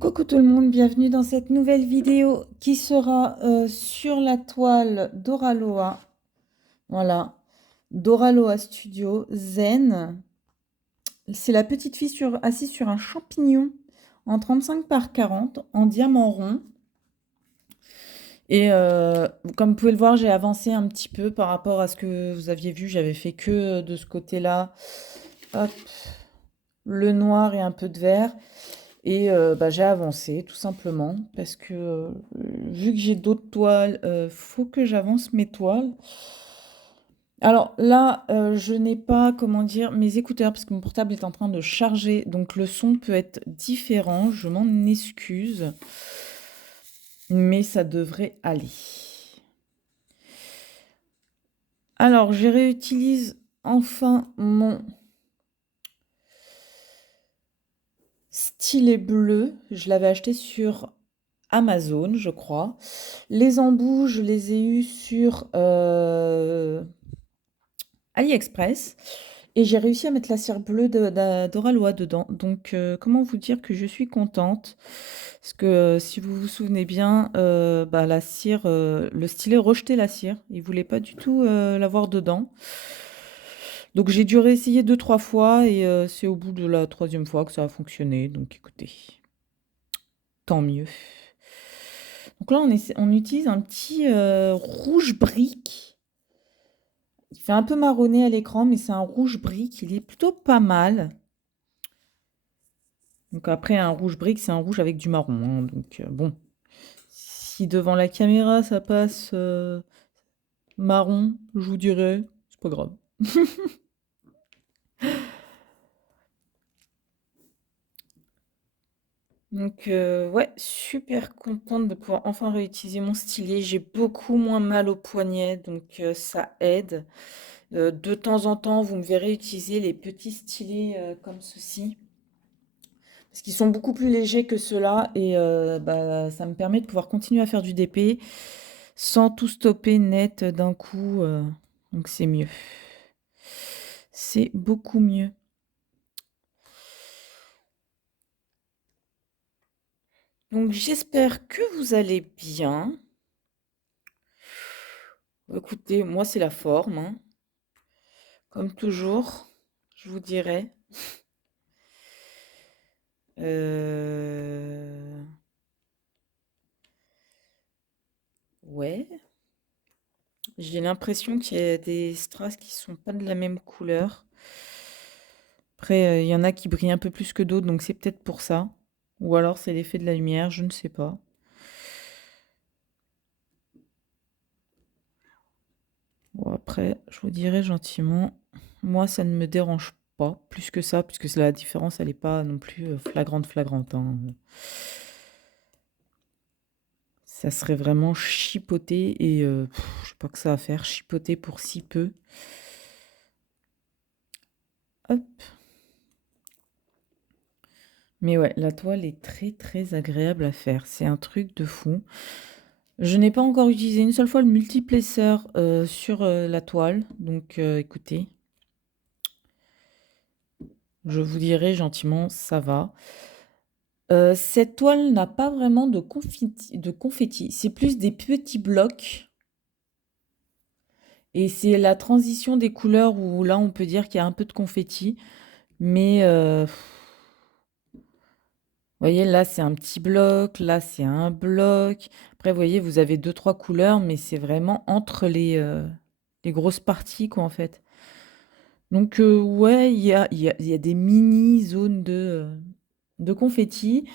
Coucou tout le monde, bienvenue dans cette nouvelle vidéo qui sera sur la toile Doraloa. Voilà, Doraloa Studio Zen. C'est la petite fille assise sur un champignon en 35 par 40 en diamant rond. Et comme vous pouvez le voir, j'ai avancé un petit peu par rapport à ce que vous aviez vu. J'avais fait que de ce côté-là. Hop, le noir et un peu de vert. Et bah, j'ai avancé tout simplement parce que vu que j'ai d'autres toiles, faut que j'avance mes toiles. Alors là, je n'ai pas, comment dire, mes écouteurs parce que mon portable est en train de charger, donc le son peut être différent, je m'en excuse, mais ça devrait aller. Alors, je réutilise enfin mon stylet bleu. Je l'avais acheté sur Amazon, je crois. Les embouts, je les ai eus sur AliExpress. Et j'ai réussi à mettre la cire bleue d'Oralois dedans. Donc, comment vous dire que je suis contente. Parce que si vous vous souvenez bien, bah, la cire, le stylet rejetait la cire. Il voulait pas du tout l'avoir dedans. Donc, j'ai dû réessayer 2-3 fois. Et c'est au bout de la troisième fois que ça a fonctionné. Donc, écoutez, tant mieux. Donc là, on utilise un petit rouge brique. Il fait un peu marronné à l'écran, mais c'est un rouge brique. Il est plutôt pas mal. Donc après, un rouge brique, c'est un rouge avec du marron, hein. Donc bon, si devant la caméra, ça passe marron, je vous dirais, c'est pas grave. Donc ouais, super contente de pouvoir enfin réutiliser mon stylet. J'ai beaucoup moins mal au poignet, donc ça aide. De temps en temps, vous me verrez utiliser les petits stylets comme ceci. Parce qu'ils sont beaucoup plus légers que ceux-là et bah, ça me permet de pouvoir continuer à faire du DP sans tout stopper net d'un coup. Donc c'est mieux. C'est beaucoup mieux. Donc j'espère que vous allez bien. Écoutez, moi c'est la forme, hein. Comme toujours, je vous dirais. Euh, Ouais. J'ai l'impression qu'il y a des strass qui sont pas de la même couleur. Après, il y en a qui brillent un peu plus que d'autres, donc c'est peut-être pour ça. Ou alors c'est l'effet de la lumière, je ne sais pas. Bon, après, je vous dirais gentiment, moi ça ne me dérange pas plus que ça, puisque la différence, elle n'est pas non plus flagrante, flagrante, hein. Ça serait vraiment chipoter et je sais pas que ça à faire, chipoter pour si peu. Hop. Mais ouais, la toile est très très agréable à faire. C'est un truc de fou. Je n'ai pas encore utilisé une seule fois le multiplesseur sur la toile. Donc écoutez, je vous dirai gentiment, ça va. Cette toile n'a pas vraiment de confetti. C'est plus des petits blocs. Et c'est la transition des couleurs où là on peut dire qu'il y a un peu de confetti. Mais vous voyez, là, c'est un petit bloc, là, c'est un bloc. Après, vous voyez, vous avez deux, trois couleurs, mais c'est vraiment entre les grosses parties, quoi, en fait. Donc, ouais, il y a des mini zones de confetti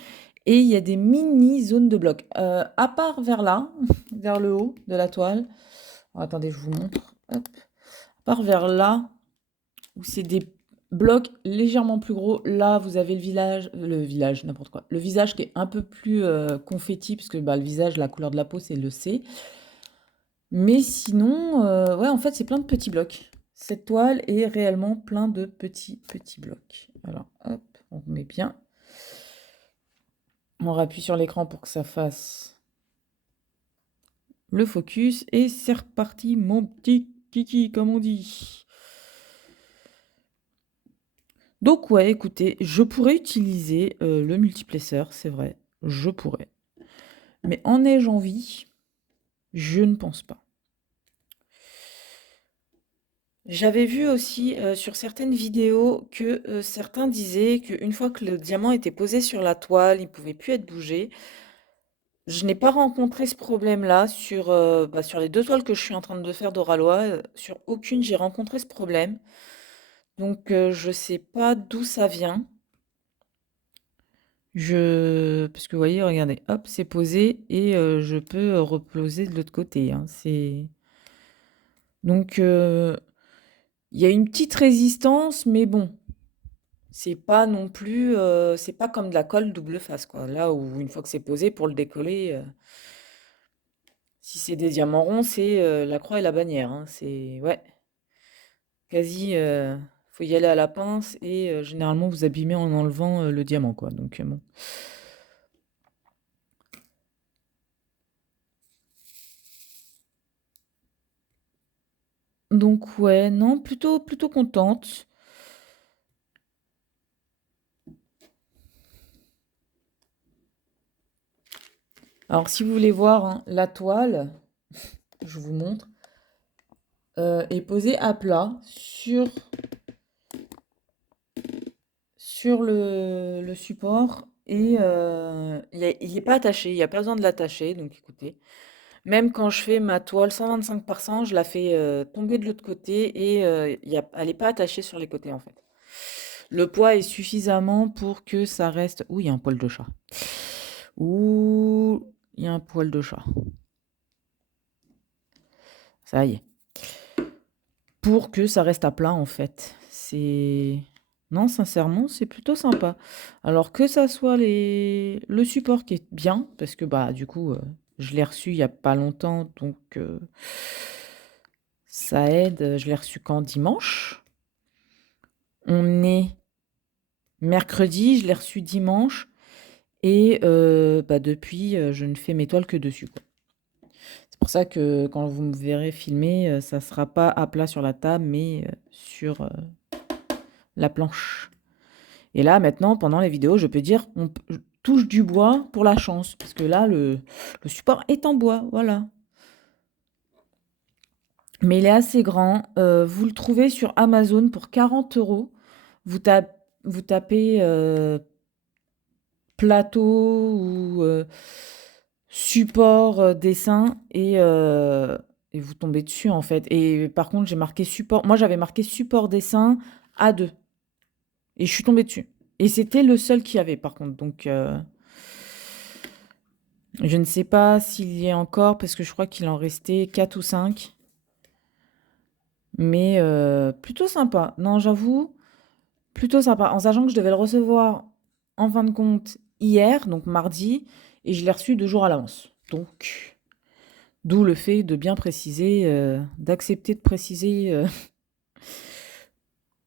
et il y a des mini zones de blocs. À part vers là, vers le haut de la toile. Oh, attendez, je vous montre. Hop. À part vers là, où c'est des blocs légèrement plus gros. Là, vous avez le village, n'importe quoi. Le visage qui est un peu plus confetti, puisque bah, le visage, la couleur de la peau, c'est le C. Mais sinon, ouais, en fait, c'est plein de petits blocs. Cette toile est réellement plein de petits blocs. Alors, hop, on remet bien. On rappuie sur l'écran pour que ça fasse le focus. Et c'est reparti, mon petit kiki, comme on dit. Donc ouais, écoutez, je pourrais utiliser le multiplesseur, c'est vrai. je pourrais. Mais en neige en vie, je ne pense pas. J'avais vu aussi sur certaines vidéos que certains disaient qu'une fois que le diamant était posé sur la toile, il ne pouvait plus être bougé. Je n'ai pas rencontré ce problème-là sur, sur les deux toiles que je suis en train de faire d'Oralois. Sur aucune, j'ai rencontré ce problème. Donc, je sais pas d'où ça vient. Parce que vous voyez, regardez, hop, c'est posé et je peux reposer de l'autre côté, hein. Donc, il y a une petite résistance, mais bon, c'est pas non plus, c'est pas comme de la colle double face, quoi. Là où une fois que c'est posé, pour le décoller, si c'est des diamants ronds, c'est la croix et la bannière, hein. C'est ouais, quasi, faut y aller à la pince et généralement vous abîmez en enlevant le diamant, quoi. Donc bon. Donc ouais, non, plutôt contente. Alors si vous voulez voir, hein, la toile, je vous montre, est posée à plat sur le support et il est pas attaché, il n'y a pas besoin de l'attacher, donc écoutez. Même quand je fais ma toile 125 par 100, je la fais tomber de l'autre côté et elle n'est pas attachée sur les côtés en fait. Le poids est suffisamment pour que ça reste. Ouh, il y a un poil de chat. Ouh, il y a un poil de chat. Ça y est. Pour que ça reste à plat en fait. C'est. Non, sincèrement, c'est plutôt sympa. Alors que ça soit le support qui est bien, parce que bah du coup, je l'ai reçu il y a pas longtemps, donc ça aide. Je l'ai reçu quand dimanche. On est mercredi, je l'ai reçu dimanche. Et depuis, je ne fais mes toiles que dessus, quoi. C'est pour ça que quand vous me verrez filmer, ça sera pas à plat sur la table, mais sur la planche. Et là, maintenant, pendant les vidéos, je peux dire, je touche du bois pour la chance, parce que là, le support est en bois, voilà. Mais il est assez grand. Vous le trouvez sur Amazon pour 40 euros. Vous, vous tapez plateau ou support dessin et vous tombez dessus en fait. Et par contre, j'ai marqué support. Moi, j'avais marqué support dessin A2 et je suis tombée dessus. Et c'était le seul qu'il y avait par contre. Donc, je ne sais pas s'il y est encore parce que je crois qu'il en restait 4 ou 5. Mais plutôt sympa. Non, j'avoue, plutôt sympa. En sachant que je devais le recevoir en fin de compte hier, donc mardi, et je l'ai reçu 2 jours à l'avance. Donc, d'où le fait de bien préciser, d'accepter de préciser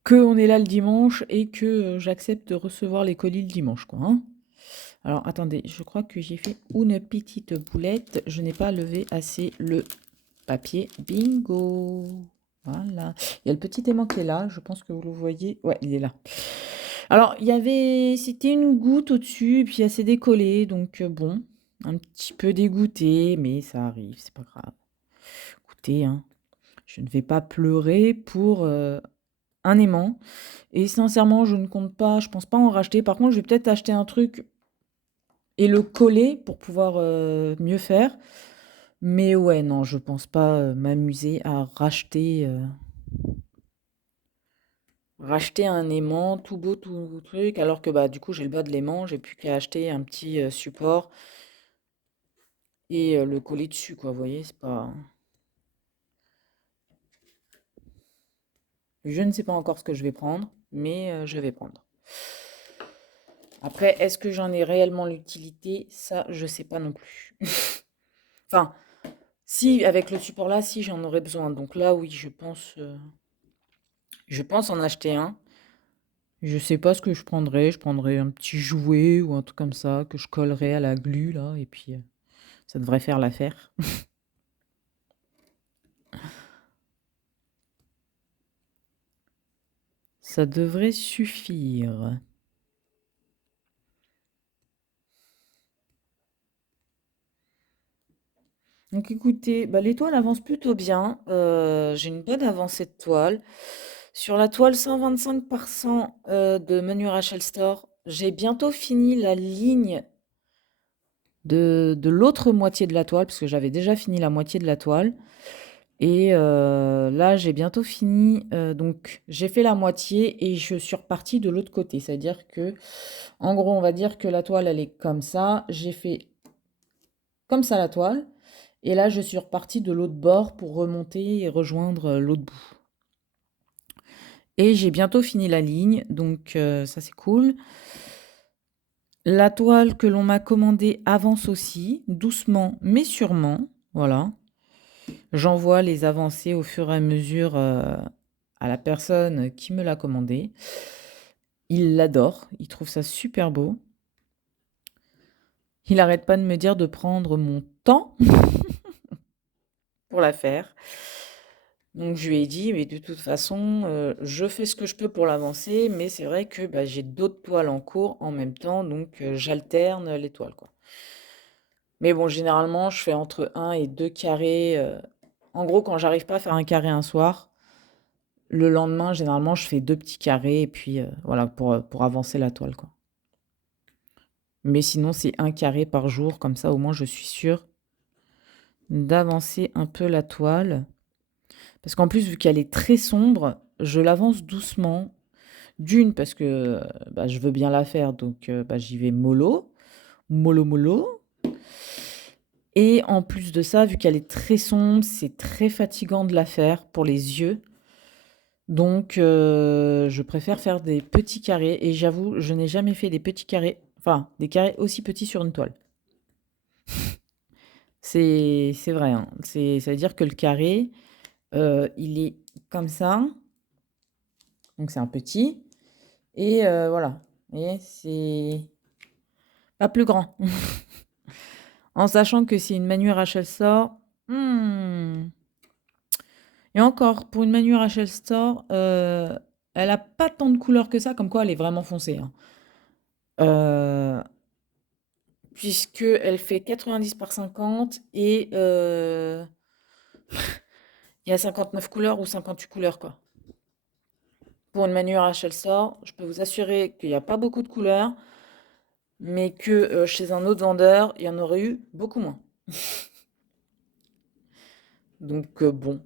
qu'on est là le dimanche et que j'accepte de recevoir les colis le dimanche, quoi, hein. Alors, attendez, je crois que j'ai fait une petite boulette. Je n'ai pas levé assez le papier. Bingo! Voilà. Il y a le petit aimant qui est là. Je pense que vous le voyez. Ouais, il est là. Alors, c'était une goutte au-dessus, et puis elle s'est décollée. Donc, bon, un petit peu dégoûté, mais ça arrive, c'est pas grave. Écoutez, hein, je ne vais pas pleurer pour un aimant. Et sincèrement, je ne compte pas, je pense pas en racheter. Par contre, je vais peut-être acheter un truc et le coller pour pouvoir mieux faire. Mais ouais, non, je pense pas m'amuser à racheter un aimant tout beau, tout truc, alors que bah du coup j'ai le bas de l'aimant, j'ai plus qu'à acheter un petit support et le coller dessus, quoi. Vous voyez, c'est pas. Je ne sais pas encore ce que je vais prendre, mais je vais prendre. Après, est-ce que j'en ai réellement l'utilité? Ça, je sais pas non plus. Enfin, si, avec le support là, si j'en aurais besoin. Donc là, oui, je pense en acheter un. Je sais pas ce que je prendrais. Je prendrais un petit jouet ou un truc comme ça que je collerais à la glu là, et puis ça devrait faire l'affaire. Ça devrait suffire. Donc écoutez, bah, les toiles avancent plutôt bien. J'ai une bonne avancée de toile. Sur la toile 125 par 100 de Manu Rachel Store, j'ai bientôt fini la ligne de l'autre moitié de la toile, parce que j'avais déjà fini la moitié de la toile. Et là, j'ai bientôt fini. Donc, j'ai fait la moitié et je suis repartie de l'autre côté. C'est-à-dire que, en gros, on va dire que la toile, elle est comme ça. J'ai fait comme ça la toile. Et là, je suis repartie de l'autre bord pour remonter et rejoindre l'autre bout. Et j'ai bientôt fini la ligne, donc ça c'est cool. La toile que l'on m'a commandée avance aussi, doucement mais sûrement. Voilà. J'envoie les avancées au fur et à mesure à la personne qui me l'a commandée. Il l'adore, il trouve ça super beau. Il n'arrête pas de me dire de prendre mon temps pour la faire. Donc je lui ai dit, mais de toute façon, je fais ce que je peux pour l'avancer, mais c'est vrai que bah, j'ai d'autres toiles en cours en même temps, donc j'alterne les toiles, quoi. Mais bon, généralement, je fais entre un et 2 carrés. En gros, quand j'arrive pas à faire un carré un soir, le lendemain, généralement, je fais 2 petits carrés et puis voilà, pour avancer la toile, quoi. Mais sinon, c'est un carré par jour, comme ça, au moins, je suis sûre d'avancer un peu la toile. Parce qu'en plus, vu qu'elle est très sombre, je l'avance doucement. D'une, parce que bah, je veux bien la faire, donc bah, j'y vais mollo, mollo, mollo. Et en plus de ça, vu qu'elle est très sombre, c'est très fatigant de la faire pour les yeux. Donc, je préfère faire des petits carrés. Et j'avoue, je n'ai jamais fait des petits carrés, enfin, des carrés aussi petits sur une toile. C'est vrai, hein. Ça veut dire que le carré, il est comme ça. Donc, c'est un petit. Et voilà. Et c'est pas plus grand. En sachant que c'est une Manu Rachel Store. Et encore, pour une Manu Rachel Store, elle a pas tant de couleurs que ça, comme quoi elle est vraiment foncée, hein. Euh, Puisque elle fait 90 par 50 et il y a 59 couleurs ou 58 couleurs, quoi. Pour une Manu Rachel Store, je peux vous assurer qu'il n'y a pas beaucoup de couleurs, mais que chez un autre vendeur, il y en aurait eu beaucoup moins. Donc bon.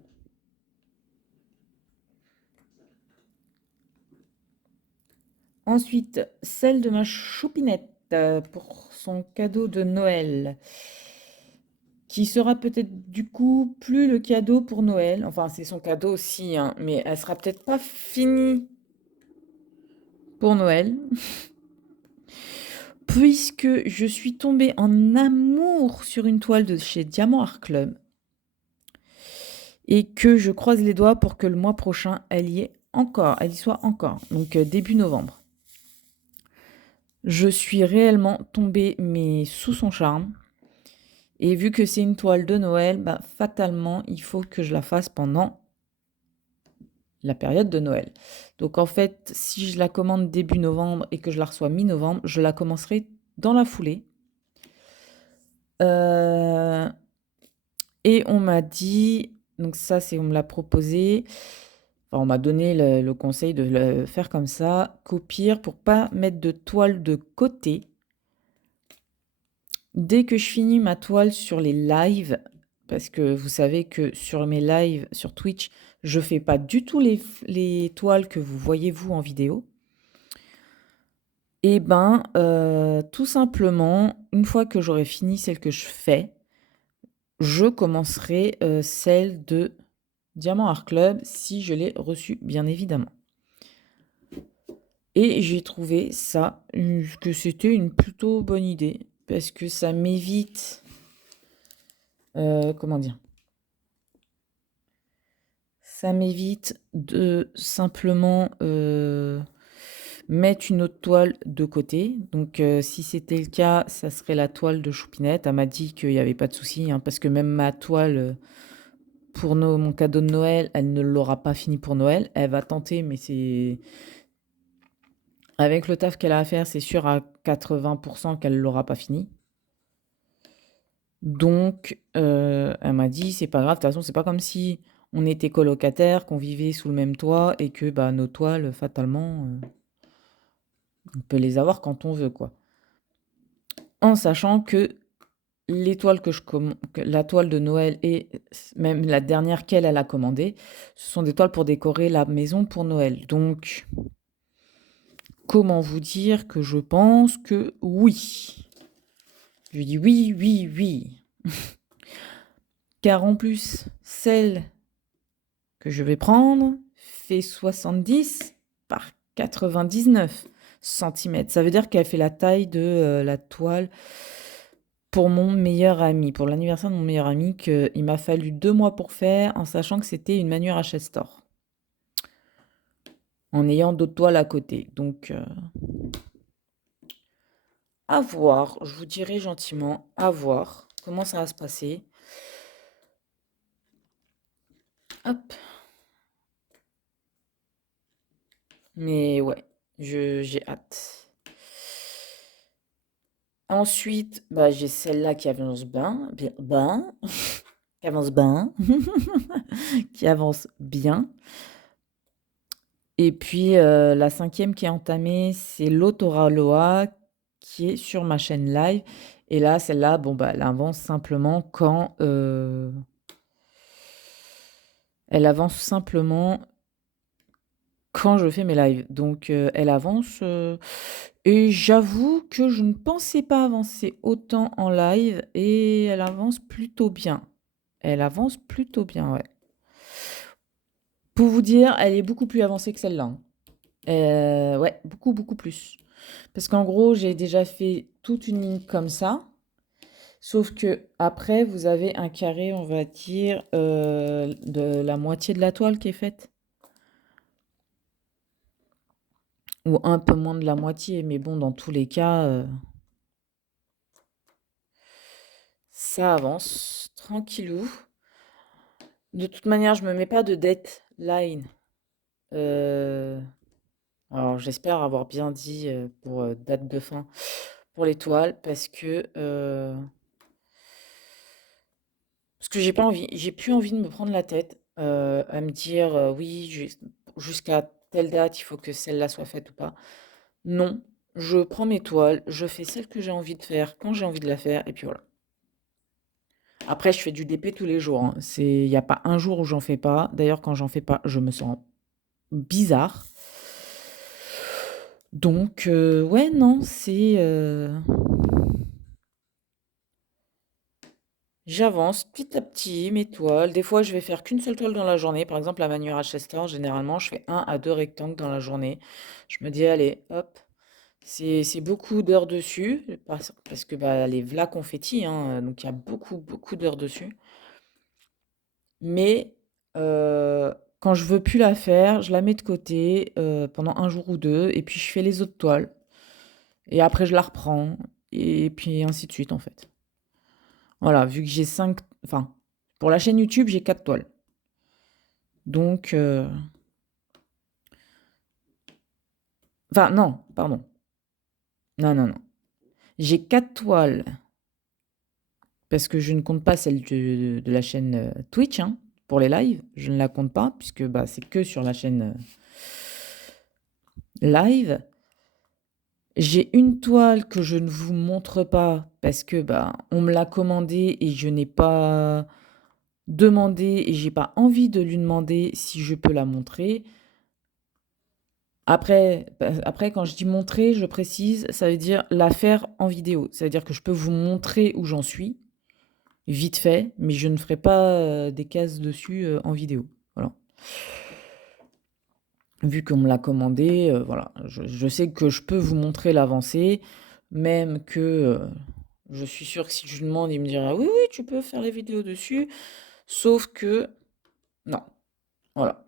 Ensuite, celle de ma choupinette pour son cadeau de Noël, qui sera peut-être du coup plus le cadeau pour Noël. Enfin, c'est son cadeau aussi, hein, mais elle sera peut-être pas finie pour Noël, puisque je suis tombée en amour sur une toile de chez Diamant Art Club et que je croise les doigts pour que le mois prochain, elle y soit encore, donc début novembre. Je suis réellement tombée, mais sous son charme. Et vu que c'est une toile de Noël, bah, fatalement, il faut que je la fasse pendant la période de Noël. Donc en fait, si je la commande début novembre et que je la reçois mi-novembre, je la commencerai dans la foulée. Euh, et on m'a dit, donc ça c'est on me l'a proposé, enfin, on m'a donné le conseil de le faire comme ça, qu'au pire, pour pas mettre de toile de côté, dès que je finis ma toile sur les lives, parce que vous savez que sur mes lives sur Twitch, je fais pas du tout les toiles que vous voyez vous en vidéo. Et ben, tout simplement, une fois que j'aurai fini celle que je fais, je commencerai celle de Diamant Art Club si je l'ai reçue, bien évidemment. Et j'ai trouvé ça, que c'était une plutôt bonne idée, parce que ça m'évite, comment dire, ça m'évite de simplement mettre une autre toile de côté. Donc, si c'était le cas, ça serait la toile de Choupinette. Elle m'a dit qu'il n'y avait pas de souci, hein, parce que même ma toile pour mon cadeau de Noël, elle ne l'aura pas fini pour Noël. Elle va tenter, mais c'est avec le taf qu'elle a à faire, c'est sûr à 80% qu'elle l'aura pas fini. Donc, elle m'a dit: «C'est pas grave, de toute façon, c'est pas comme si on était colocataires, qu'on vivait sous le même toit et que, bah, nos toiles, fatalement, on peut les avoir quand on veut, quoi». En sachant que les toiles que la toile de Noël et même la dernière qu'elle, elle a commandée, ce sont des toiles pour décorer la maison pour Noël. Donc, comment vous dire que je pense que oui. Je lui dis: «Oui, oui, oui». Car en plus, celle que je vais prendre fait 70 par 99 centimètres. Ça veut dire qu'elle fait la taille de, la toile pour mon meilleur ami, pour l'anniversaire de mon meilleur ami qu'il m'a fallu 2 mois pour faire, en sachant que c'était une Manure Hachette Store, en ayant d'autres toiles à côté. Donc, à voir, je vous dirai gentiment, à voir comment ça va se passer. Hop. Mais ouais, j'ai hâte. Ensuite, bah, j'ai celle-là qui avance bien, qui avance bien, qui avance bien. Et puis la cinquième qui est entamée, c'est l'Autoraloa qui est sur ma chaîne live. Et là, celle-là, bon bah, elle avance simplement quand je fais mes lives. Donc elle avance. Et j'avoue que je ne pensais pas avancer autant en live et elle avance plutôt bien. Elle avance plutôt bien, ouais. Pour vous dire, elle est beaucoup plus avancée que celle-là, hein. Ouais, beaucoup, beaucoup plus. Parce qu'en gros, j'ai déjà fait toute une ligne comme ça. Sauf que après, vous avez un carré, on va dire, de la moitié de la toile qui est faite. Ou un peu moins de la moitié. Mais bon, dans tous les cas, ça avance. Tranquillou. De toute manière, je me mets pas de deadline. Euh, alors, j'espère avoir bien dit pour date de fin pour l'étoile. Parce que j'ai plus envie de me prendre la tête à me dire oui, jusqu'à telle date, il faut que celle-là soit faite ou pas. Non, je prends mes toiles, je fais celle que j'ai envie de faire quand j'ai envie de la faire, et puis voilà. Après, je fais du DP tous les jours, hein. Il n'y a pas un jour où j'en fais pas. D'ailleurs, quand j'en fais pas, je me sens bizarre. Donc, ouais, non, j'avance petit à petit mes toiles. Des fois, je vais faire qu'une seule toile dans la journée. Par exemple, la Manure à Chester, généralement, je fais un à deux rectangles dans la journée. Je me dis, allez, hop, c'est beaucoup d'heures dessus, parce que bah, les v'là confettis, hein, donc il y a beaucoup, beaucoup d'heures dessus. Mais quand je veux plus la faire, je la mets de côté pendant un jour ou deux, et puis je fais les autres toiles. Et après, je la reprends, et puis ainsi de suite, en fait. Voilà, vu que j'ai 5... Enfin, pour la chaîne YouTube, j'ai 4 toiles. Donc... Enfin, non, pardon. Non, non, non. J'ai 4 toiles, parce que je ne compte pas celle de la chaîne Twitch, hein, pour les lives. Je ne la compte pas, puisque bah, c'est que sur la chaîne live. J'ai une toile que je ne vous montre pas, parce que bah, on me l'a commandée et je n'ai pas demandé et j'ai pas envie de lui demander si je peux la montrer. Après, quand je dis montrer, je précise, ça veut dire la faire en vidéo. Ça veut dire que je peux vous montrer où j'en suis, vite fait, mais je ne ferai pas des cases dessus en vidéo. Voilà. Vu qu'on me l'a commandé, voilà. Je sais que je peux vous montrer l'avancée, même que je suis sûre que si je lui demande, il me dira oui, oui, tu peux faire les vidéos dessus. Sauf que, non. Voilà.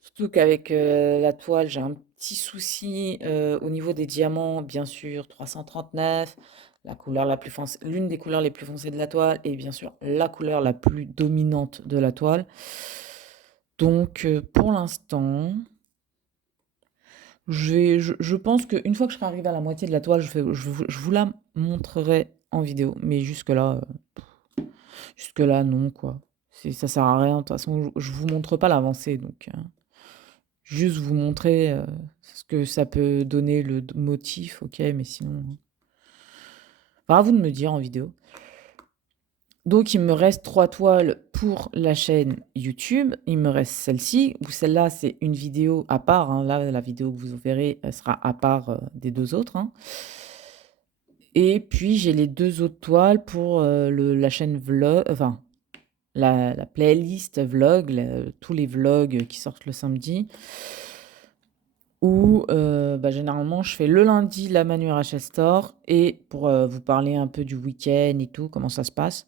Surtout qu'avec la toile, j'ai un petit souci au niveau des diamants, bien sûr, 339, la couleur la plus foncée, l'une des couleurs les plus foncées de la toile, et bien sûr la couleur la plus dominante de la toile. Donc pour l'instant, je pense qu'une fois que je serai arrivée à la moitié de la toile, je vous la montrerai en vidéo. Mais jusque-là, non, quoi. Ça sert à rien. De toute façon, je vous montre pas l'avancée. Donc, juste vous montrer ce que ça peut donner le motif, ok, mais sinon. Enfin, à vous de me dire en vidéo. Donc, il me reste 3 toiles pour la chaîne YouTube. Il me reste celle-ci, ou celle-là, c'est une vidéo à part, hein. Là, la vidéo que vous verrez, elle sera à part des 2 autres, hein. Et puis, j'ai les 2 autres toiles pour la chaîne vlog, enfin, la playlist vlog, tous les vlogs qui sortent le samedi. Où généralement, je fais le lundi la Manu Rachel Store et pour vous parler un peu du week-end et tout, comment ça se passe.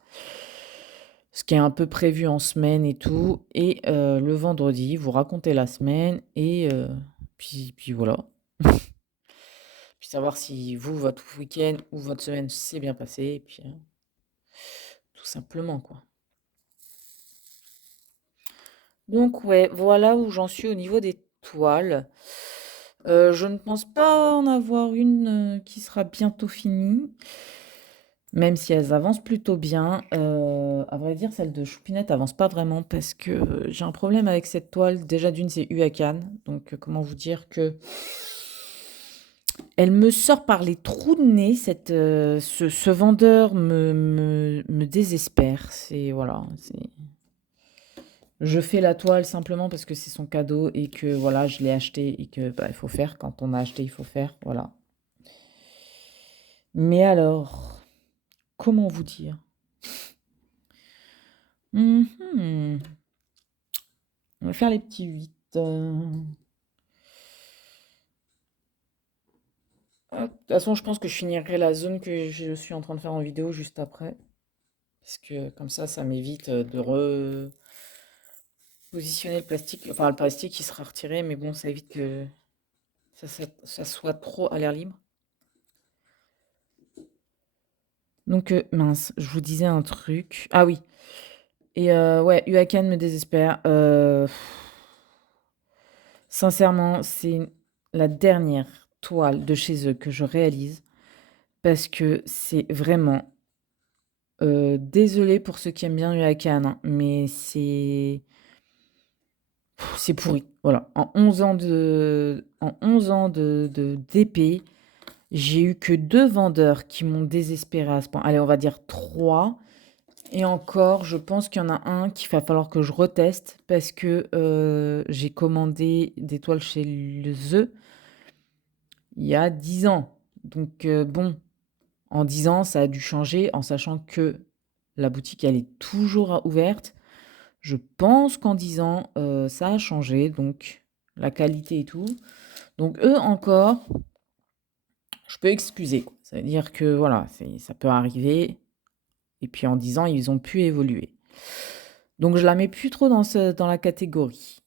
Ce qui est un peu prévu en semaine et tout. Et le vendredi, vous racontez la semaine et puis voilà. Puis savoir si vous, votre week-end ou votre semaine s'est bien passé. Et puis tout simplement, quoi. Donc ouais, voilà où j'en suis au niveau des toiles. Je ne pense pas en avoir une qui sera bientôt finie, même si elles avancent plutôt bien. À vrai dire, celle de Choupinette avance pas vraiment parce que j'ai un problème avec cette toile. Déjà d'une, c'est Huacan. Donc comment vous dire que elle me sort par les trous de nez. Ce vendeur me désespère. C'est voilà, je fais la toile simplement parce que c'est son cadeau et que voilà, je l'ai acheté et que il faut faire. Quand on a acheté, il faut faire. Voilà. Mais alors, comment vous dire? Mhm. On va faire les petits 8. De toute façon, je pense que je finirai la zone que je suis en train de faire en vidéo juste après. Parce que comme ça m'évite de repositionner le plastique. Enfin, le plastique qui sera retiré, mais bon, ça évite que ça soit trop à l'air libre. Donc, mince, je vous disais un truc. Ah oui. Et ouais, Huacan me désespère. Sincèrement, c'est la dernière toile de chez eux que je réalise parce que c'est vraiment désolé pour ceux qui aiment bien Huacan, hein, mais c'est pourri. Voilà. En 11 ans d'épée, j'ai eu que 2 vendeurs qui m'ont désespéré à ce point. Allez, on va dire 3. Et encore, je pense qu'il y en a un qu'il va falloir que je reteste parce que j'ai commandé des toiles chez le The il y a 10 ans. Donc bon, en 10 ans, ça a dû changer en sachant que la boutique, elle est toujours ouverte. Je pense qu'en 10 ans, ça a changé, donc la qualité et tout. Donc eux encore, je peux excuser, quoi. Ça veut dire que voilà, ça peut arriver. Et puis en 10 ans, ils ont pu évoluer. Donc je la mets plus trop dans la catégorie.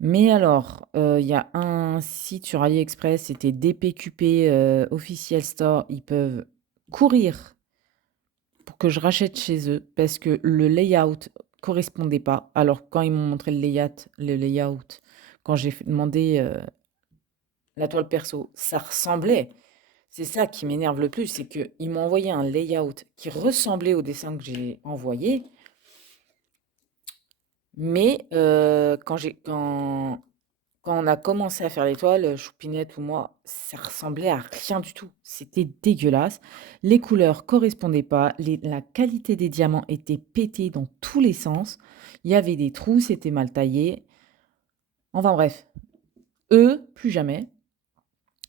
Mais alors, il y a un site sur AliExpress, c'était DPQP Official Store. Ils peuvent courir pour que je rachète chez eux parce que le layout correspondait pas. Alors quand ils m'ont montré le layout, quand j'ai demandé la toile perso, ça ressemblait. C'est ça qui m'énerve le plus, c'est qu'ils m'ont envoyé un layout qui ressemblait au dessin que j'ai envoyé. Mais quand on a commencé à faire l'étoile, Choupinette ou moi, ça ressemblait à rien du tout. C'était dégueulasse. Les couleurs correspondaient pas. La qualité des diamants était pétée dans tous les sens. Il y avait des trous, c'était mal taillé. Enfin bref, eux, plus jamais.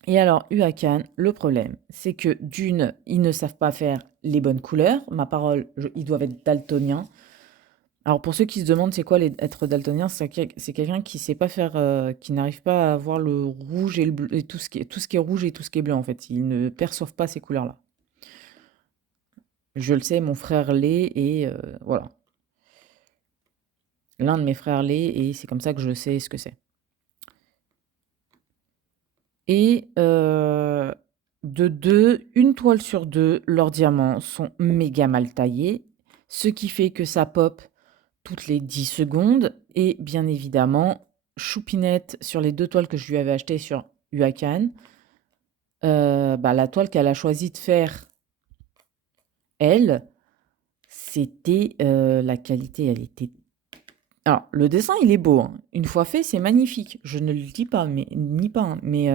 Et alors, Huacan, le problème, c'est que d'une, ils ne savent pas faire les bonnes couleurs. Ma parole, ils doivent être daltoniens. Alors pour ceux qui se demandent c'est quoi être daltonien, c'est quelqu'un qui sait pas faire, qui n'arrive pas à voir le rouge et le bleu, et tout ce qui est rouge et tout ce qui est bleu en fait. Ils ne perçoivent pas ces couleurs-là. Je le sais, mon frère l'est et voilà. L'un de mes frères l'est et c'est comme ça que je sais ce que c'est. Et de deux, une toile sur deux, leurs diamants sont méga mal taillés, ce qui fait que ça pop toutes les 10 secondes. Et bien évidemment, Choupinette, sur les 2 toiles que je lui avais achetées sur Huacan, la toile qu'elle a choisi de faire elle, c'était, la qualité, elle était alors le dessin, il est beau, hein. Une fois fait, c'est magnifique. Je ne le dis pas, mais nie pas, hein, mais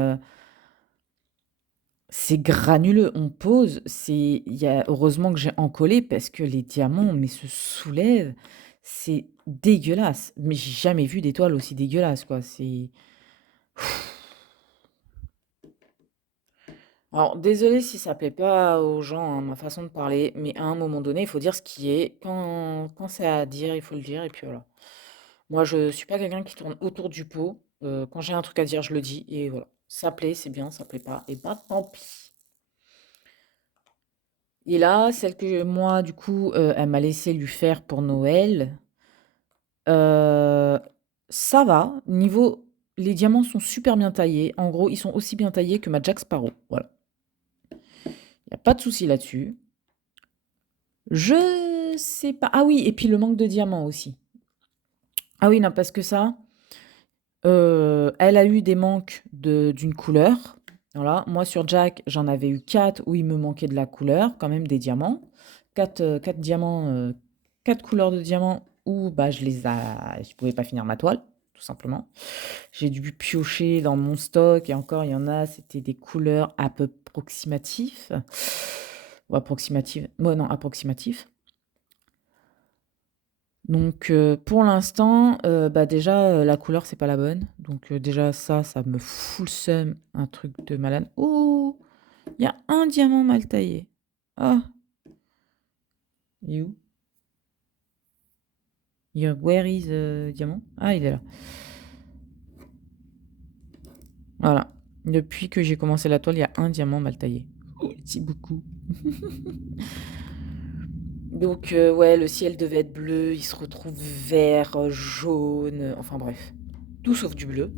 c'est granuleux. On pose, il y a heureusement que j'ai encollé parce que les diamants, mais se soulèvent. C'est dégueulasse. Mais j'ai jamais vu des toiles aussi dégueulasses, quoi. Alors, désolé si ça plaît pas aux gens, hein, ma façon de parler, mais à un moment donné, il faut dire ce qui est. Quand c'est à dire, il faut le dire, et puis voilà. Moi, je suis pas quelqu'un qui tourne autour du pot. Quand j'ai un truc à dire, je le dis, et voilà. Ça plaît, c'est bien, ça plaît pas, et bah tant pis. Et là, celle que moi, du coup, elle m'a laissé lui faire pour Noël, euh, ça va. Niveau, les diamants sont super bien taillés. En gros, ils sont aussi bien taillés que ma Jack Sparrow. Voilà. Il n'y a pas de souci là-dessus. Je sais pas. Ah oui, et puis le manque de diamants aussi. Ah oui, non, parce que ça, elle a eu des manques d'une couleur. Voilà. Moi, sur Jack, j'en avais eu 4 où il me manquait de la couleur, quand même des diamants. 4 diamants, 4 couleurs de diamants où bah, je pouvais pas finir ma toile, tout simplement. J'ai dû piocher dans mon stock et encore, il y en a, c'était des couleurs un peu approximatives. Ou approximatives. Ouais, non, approximatifs. Donc pour l'instant, bah, déjà, la couleur, c'est pas la bonne. Donc déjà ça me fout le seum, un truc de malade. Oh! Il y a un diamant mal taillé. Ah! Il est où? Where is diamant? Ah, il est là. Voilà. Depuis que j'ai commencé la toile, il y a un diamant mal taillé. Oh, c'est beaucoup. Donc ouais, le ciel devait être bleu, il se retrouve vert, jaune, enfin bref. Tout sauf du bleu.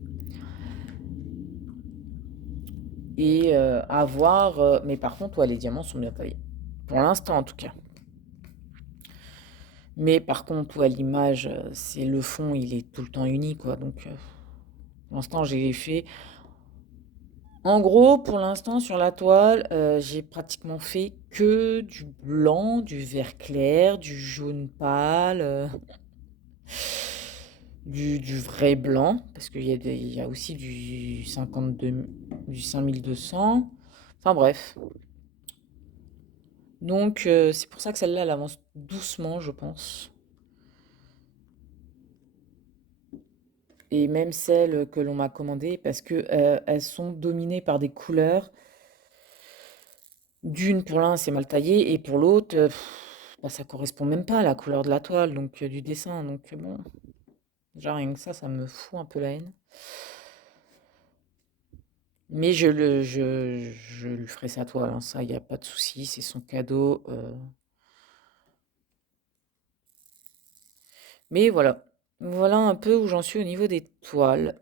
Et à voir. Mais par contre, ouais, les diamants sont bien taillés. Pour l'instant, en tout cas. Mais par contre, ouais, l'image, c'est le fond, il est tout le temps uni, quoi. Donc, pour l'instant, j'ai fait. En gros, pour l'instant, sur la toile, j'ai pratiquement fait que du blanc, du vert clair, du jaune pâle, du vrai blanc, parce il y a aussi du 52, du 5200. Enfin bref. Donc, c'est pour ça que celle-là, elle avance doucement, je pense. Et même celles que l'on m'a commandées, parce que elles sont dominées par des couleurs. D'une, pour l'un, c'est mal taillé, et pour l'autre, bah, ça correspond même pas à la couleur de la toile, donc du dessin. Donc bon, déjà rien que ça me fout un peu la haine. Mais je lui ferai sa toile, hein, ça, il n'y a pas de souci, c'est son cadeau. Mais voilà. Voilà un peu où j'en suis au niveau des toiles.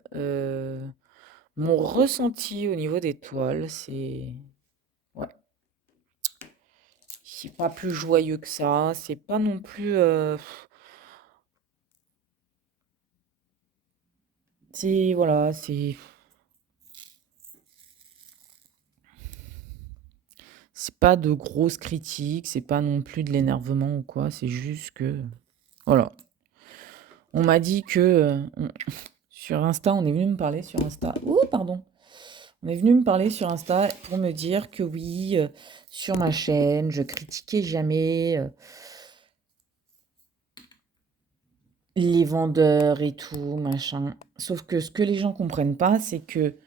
Mon ressenti au niveau des toiles, ouais, c'est pas plus joyeux que ça. C'est pas non plus. C'est voilà, c'est pas de grosses critiques, c'est pas non plus de l'énervement ou quoi. C'est juste que voilà. On m'a dit que sur Insta, on est venu me parler sur Insta. Oh pardon. On est venu me parler sur Insta pour me dire que oui, sur ma chaîne, je critiquais jamais les vendeurs et tout, machin. Sauf que ce que les gens comprennent pas, c'est que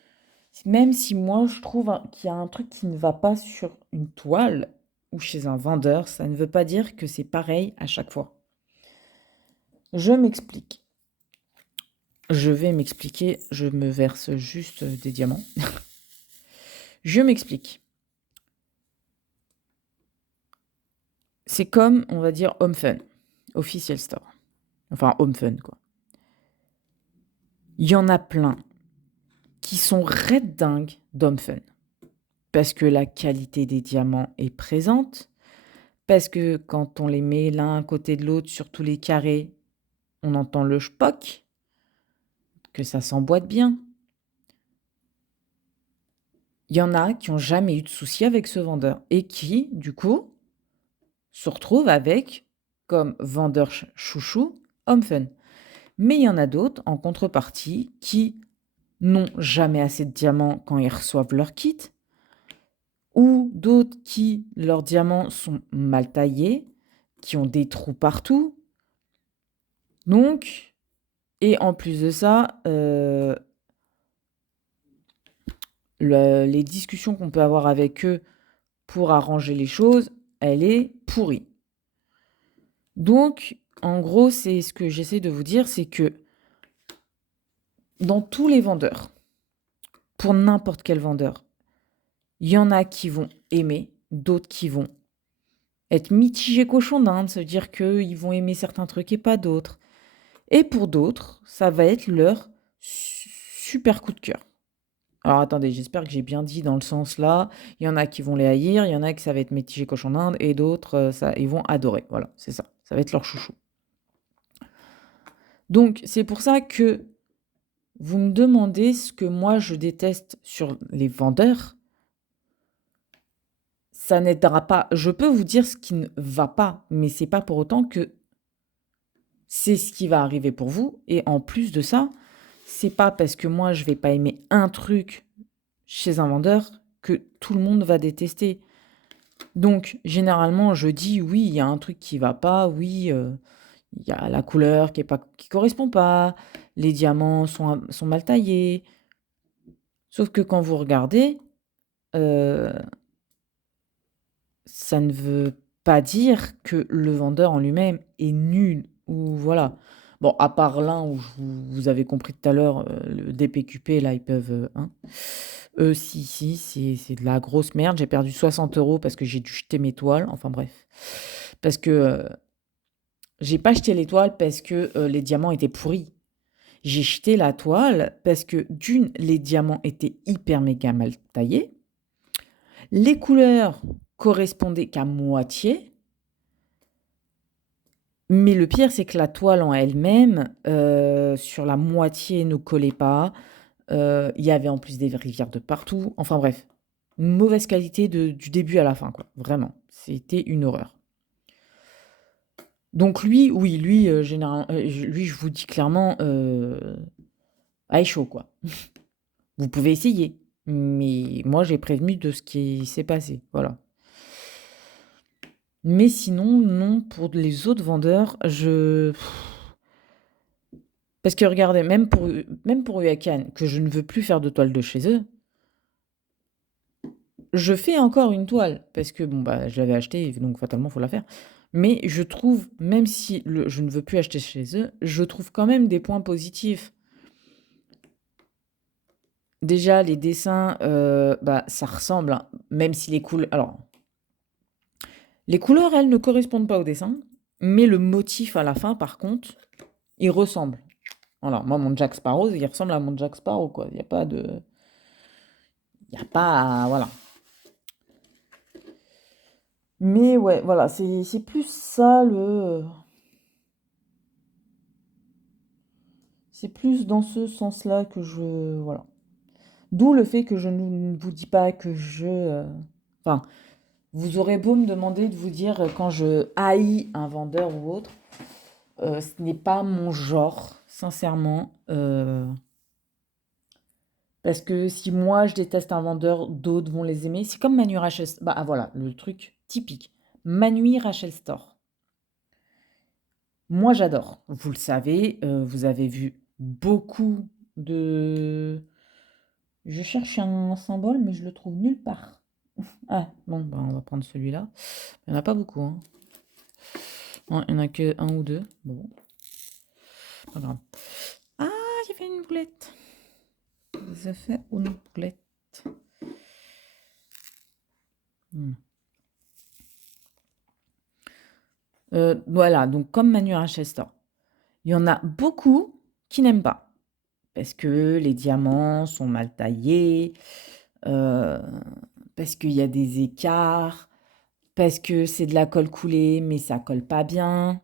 même si moi je trouve qu'il y a un truc qui ne va pas sur une toile ou chez un vendeur, ça ne veut pas dire que c'est pareil à chaque fois. Je m'explique. Je vais m'expliquer, je me verse juste des diamants. Je m'explique. C'est comme, on va dire, Home Fun, Official Store. Enfin, Home Fun, quoi. Il y en a plein qui sont red dingues d'Home Fun. Parce que la qualité des diamants est présente. Parce que quand on les met l'un à côté de l'autre sur tous les carrés, on entend le shpock, que ça s'emboîte bien. Il y en a qui n'ont jamais eu de souci avec ce vendeur et qui, du coup, se retrouvent avec, comme vendeur chouchou, Homme Fun. Mais il y en a d'autres, en contrepartie, qui n'ont jamais assez de diamants quand ils reçoivent leur kit, ou d'autres qui, leurs diamants sont mal taillés, qui ont des trous partout. Donc, et en plus de ça, les discussions qu'on peut avoir avec eux pour arranger les choses, elle est pourrie. Donc, en gros, c'est ce que j'essaie de vous dire, c'est que dans tous les vendeurs, pour n'importe quel vendeur, il y en a qui vont aimer, d'autres qui vont être mitigés cochon d'Inde, ça veut dire qu'ils vont aimer certains trucs et pas d'autres. Et pour d'autres, ça va être leur super coup de cœur. Alors attendez, j'espère que j'ai bien dit dans le sens là. Il y en a qui vont les haïr, il y en a qui ça va être mitigé cochon d'Inde, et d'autres, ils vont adorer. Voilà, c'est ça. Ça va être leur chouchou. Donc, c'est pour ça que vous me demandez ce que moi je déteste sur les vendeurs. Ça n'aidera pas. Je peux vous dire ce qui ne va pas, mais c'est pas pour autant que c'est ce qui va arriver pour vous. Et en plus de ça, c'est pas parce que moi je vais pas aimer un truc chez un vendeur que tout le monde va détester. Donc, généralement, je dis oui, il y a un truc qui va pas, oui, il y a la couleur qui correspond pas, les diamants sont mal taillés. Sauf que quand vous regardez, euh, ça ne veut pas dire que le vendeur en lui-même est nul ou voilà. Bon, à part l'un où vous avez compris tout à l'heure, le DPQP, là, ils peuvent. Hein. Si, c'est de la grosse merde. J'ai perdu 60 € parce que j'ai dû jeter mes toiles. Enfin, bref. Parce que j'ai pas jeté les toiles parce que les diamants étaient pourris. J'ai jeté la toile parce que d'une, les diamants étaient hyper méga mal taillés. Les couleurs correspondaient qu'à moitié. Mais le pire, c'est que la toile en elle-même, sur la moitié, ne collait pas. Il y avait en plus des rivières de partout. Enfin bref, une mauvaise qualité du début à la fin, quoi. Vraiment, c'était une horreur. Donc lui, oui, lui, lui, je vous dis clairement, chaud, quoi. Vous pouvez essayer, mais moi, j'ai prévenu de ce qui s'est passé, voilà. Mais sinon, non, pour les autres vendeurs, parce que regardez, même pour Huacan, que je ne veux plus faire de toile de chez eux, je fais encore une toile, parce que bon, bah, je l'avais acheté, donc fatalement, il faut la faire. Mais je trouve, même si je ne veux plus acheter chez eux, je trouve quand même des points positifs. Déjà, les dessins, bah, ça ressemble, hein, même si les couleurs. Alors, les couleurs, elles, ne correspondent pas au dessin, mais le motif à la fin, par contre, il ressemble. Voilà, moi, mon Jack Sparrow, il ressemble à mon Jack Sparrow, quoi. Il n'y a pas de. Il n'y a pas. Voilà. Mais ouais, voilà, c'est plus ça le. C'est plus dans ce sens-là que je. Voilà. D'où le fait que je ne vous dis pas que je. Enfin, vous aurez beau me demander de vous dire quand je haïs un vendeur ou autre, ce n'est pas mon genre, sincèrement. Parce que si moi je déteste un vendeur, d'autres vont les aimer. C'est comme Manu Rachel. Bah voilà, le truc typique. Manu Rachel Store. Moi j'adore. Vous le savez, vous avez vu beaucoup de. Je cherche un symbole, mais je le trouve nulle part. Ah, bon, bah, on va prendre celui-là. Il n'y en a pas beaucoup, hein. Ouais, il n'y en a que un ou deux. Bon, pas grave. Ah, il y avait une boulette. Ça fait une boulette. Hmm. Voilà, donc comme Manu Rachester, il y en a beaucoup qui n'aiment pas. Parce que les diamants sont mal taillés, euh, parce qu'il y a des écarts, parce que c'est de la colle coulée, mais ça colle pas bien.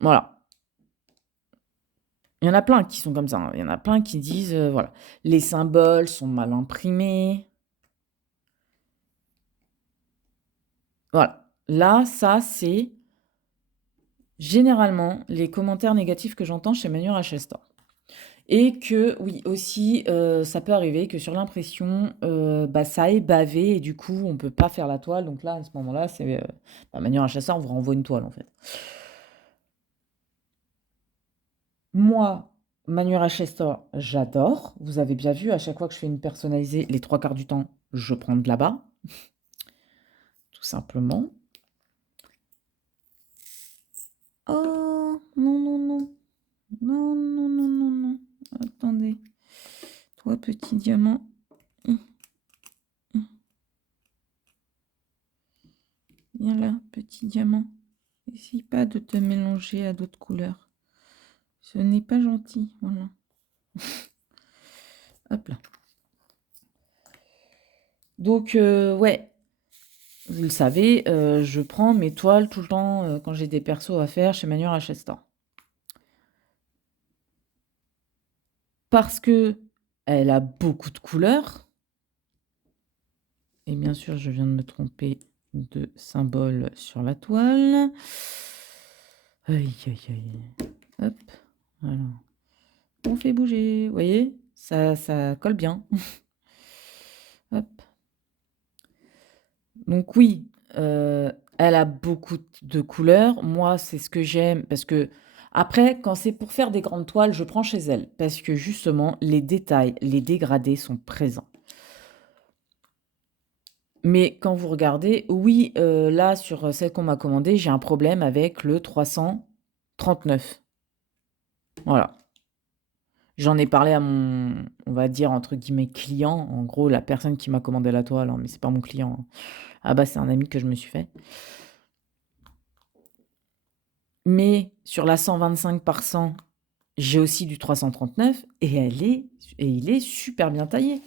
Voilà. Il y en a plein qui sont comme ça, hein. Il y en a plein qui disent, voilà, les symboles sont mal imprimés. Voilà. Là, ça, c'est généralement les commentaires négatifs que j'entends chez Manuel Rochester. Et que oui, aussi, ça peut arriver que sur l'impression, bah, ça ait bavé et du coup, on peut pas faire la toile. Donc là, à ce moment-là, c'est, bah, Manuel Rochester, on vous renvoie une toile, en fait. Moi, Manuel Rochester, j'adore. Vous avez bien vu, à chaque fois que je fais une personnalisée, les 3 quarts du temps, je prends de là-bas, tout simplement. Oh! Non, non, non. Non, non, non, non, non. Attendez. Toi, petit diamant. Hum, hum. Viens là, petit diamant. Essaye pas de te mélanger à d'autres couleurs. Ce n'est pas gentil. Voilà. Hop là. Donc, ouais, vous le savez, je prends mes toiles tout le temps quand j'ai des persos à faire chez Manuel Rochester. Parce que elle a beaucoup de couleurs. Et bien sûr, je viens de me tromper de symbole sur la toile. Aïe, aïe, aïe. Hop, voilà. On fait bouger. Vous voyez, ça colle bien. Hop. Donc oui, elle a beaucoup de couleurs. Moi, c'est ce que j'aime parce que après, quand c'est pour faire des grandes toiles, je prends chez elle parce que justement, les détails, les dégradés sont présents. Mais quand vous regardez, oui, là, sur celle qu'on m'a commandée, j'ai un problème avec le 339. Voilà. J'en ai parlé à mon, on va dire, entre guillemets, client. En gros, la personne qui m'a commandé la toile, hein, mais c'est pas mon client, hein. Ah bah, c'est un ami que je me suis fait. Mais sur la 125 par 100, j'ai aussi du 339 et il est super bien taillé.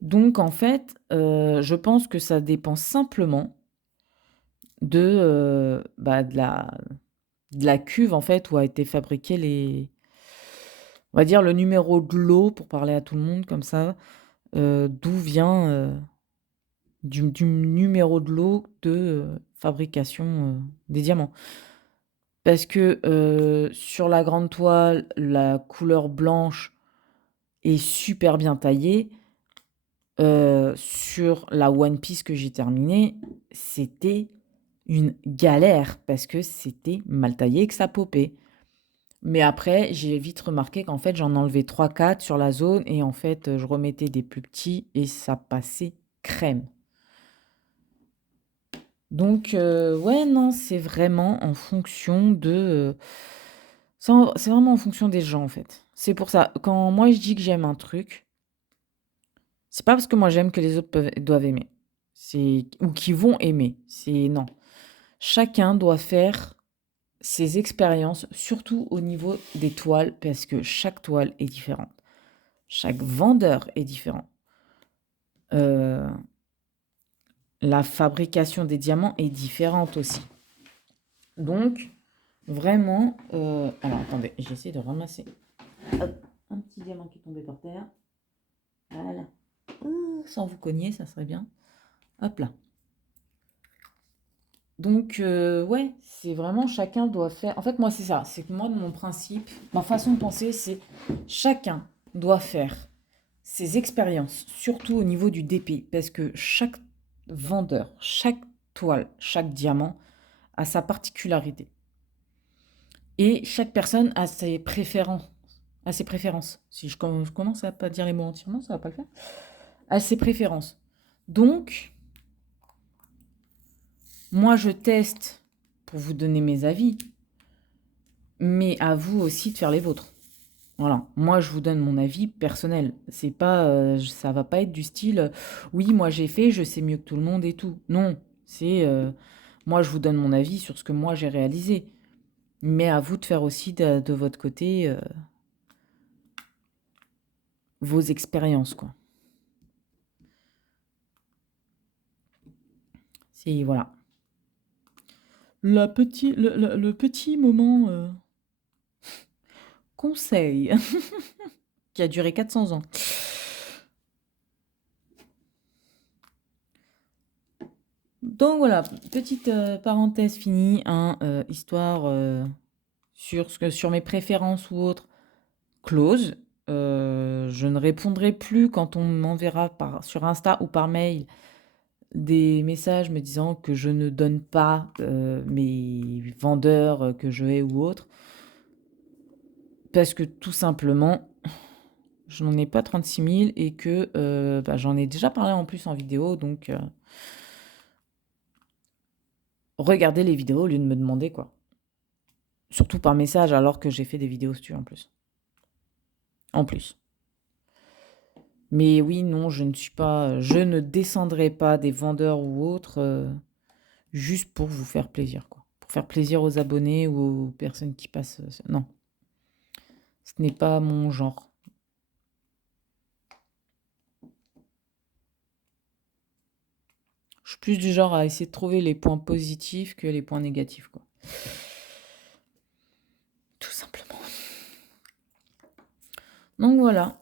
Donc en fait, je pense que ça dépend simplement bah, de la cuve en fait où a été fabriqué on va dire le numéro de lot pour parler à tout le monde comme ça, d'où vient du numéro de lot de fabrication des diamants. Parce que sur la grande toile, la couleur blanche est super bien taillée. Sur la One Piece que j'ai terminée, c'était une galère parce que c'était mal taillé et que ça popait. Mais après, j'ai vite remarqué qu'en fait, j'en enlevais 3-4 sur la zone et en fait, je remettais des plus petits et ça passait crème. Donc, ouais, non, c'est vraiment en fonction de. C'est vraiment en fonction des gens, en fait. C'est pour ça, quand moi je dis que j'aime un truc, c'est pas parce que moi j'aime que les autres doivent aimer. Ou qui vont aimer. C'est non. Chacun doit faire ses expériences, surtout au niveau des toiles, parce que chaque toile est différente. Chaque vendeur est différent. La fabrication des diamants est différente aussi. Donc, vraiment... alors, attendez, j'essaie de ramasser hop, un petit diamant qui est tombé par terre. Voilà. Sans vous cogner, ça serait bien. Hop là. Donc, ouais, c'est vraiment chacun doit faire. En fait, moi, c'est ça. C'est que moi, mon principe, ma façon de penser, c'est chacun doit faire ses expériences, surtout au niveau du DP, parce que chaque vendeur, chaque toile, chaque diamant a sa particularité. Et chaque personne a ses préférences. A ses préférences. Si je commence à pas dire les mots entièrement, ça va pas le faire. A ses préférences. Donc, moi, je teste pour vous donner mes avis, mais à vous aussi de faire les vôtres. Voilà, moi je vous donne mon avis personnel. C'est pas, ça va pas être du style, oui, moi j'ai fait, je sais mieux que tout le monde et tout. Non, c'est, moi je vous donne mon avis sur ce que moi j'ai réalisé. Mais à vous de faire aussi de votre côté vos expériences, quoi. C'est, voilà. Le petit moment conseil qui a duré 400 ans. Donc voilà, petite parenthèse finie, hein, histoire sur mes préférences ou autres, close. Je ne répondrai plus quand on m'enverra sur Insta ou par mail des messages me disant que je ne donne pas mes vendeurs que je hais ou autres, parce que tout simplement, je n'en ai pas 36 000 et que bah, j'en ai déjà parlé en plus en vidéo, donc regardez les vidéos au lieu de me demander quoi. Surtout par message alors que j'ai fait des vidéos dessus en plus. En plus. Mais oui, non, je ne descendrai pas des vendeurs ou autres juste pour vous faire plaisir, quoi. Pour faire plaisir aux abonnés ou aux personnes qui passent. Non, ce n'est pas mon genre. Je suis plus du genre à essayer de trouver les points positifs que les points négatifs, quoi. Tout simplement. Donc voilà.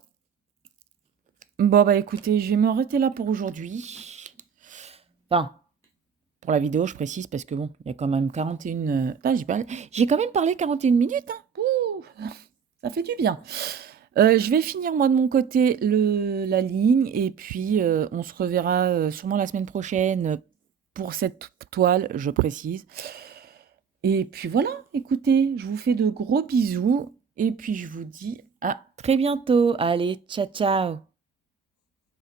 Bon bah écoutez, je vais m'arrêter là pour aujourd'hui. Enfin, pour la vidéo, je précise, parce que bon, il y a quand même 41... Ah, j'ai quand même parlé 41 minutes, hein. Ouh, ça fait du bien. Je vais finir moi de mon côté la ligne et puis on se reverra sûrement la semaine prochaine pour cette toile, je précise. Et puis voilà, écoutez, je vous fais de gros bisous et puis je vous dis à très bientôt. Allez, ciao ciao.